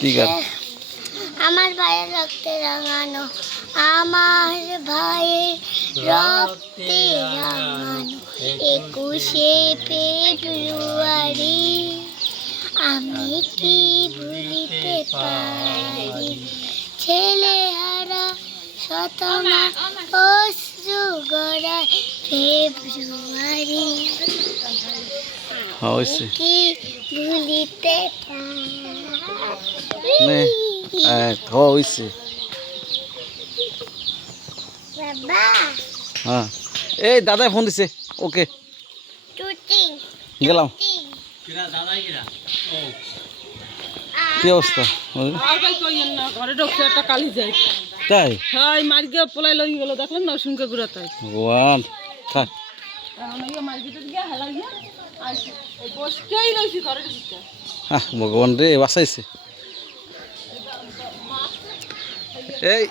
ঠিক আছে আমার ভাইয়ের রক্তে রাঙানো, আমার ভাইয়ের রক্তে রাঙানো 21শে ফেব্রুয়ারি আমি কি ভুলিতে পারি, ছেলেহারা শতমা অশ্রু গড়ায় ফেব্রুয়ারি কি ভুলিতে পারি। হয়েছে বাবা হ্যাঁ এই দাদাই ফোন দিছে ওকে টুটিং গেলাম কি অবস্থা ঘরে ঢুকছে একটা কালি যায় তাই হয় মার্গে পলাই লই গেল দেখলেন না শুনকে পুরা তাই ভগবান থাক এখন এই মার্কেটে গিয়ে হেলা গিয়া আইছি এই বসতেই রইছি ঘরে ঢুকতে ভগবান রে বাঁচাইছে এই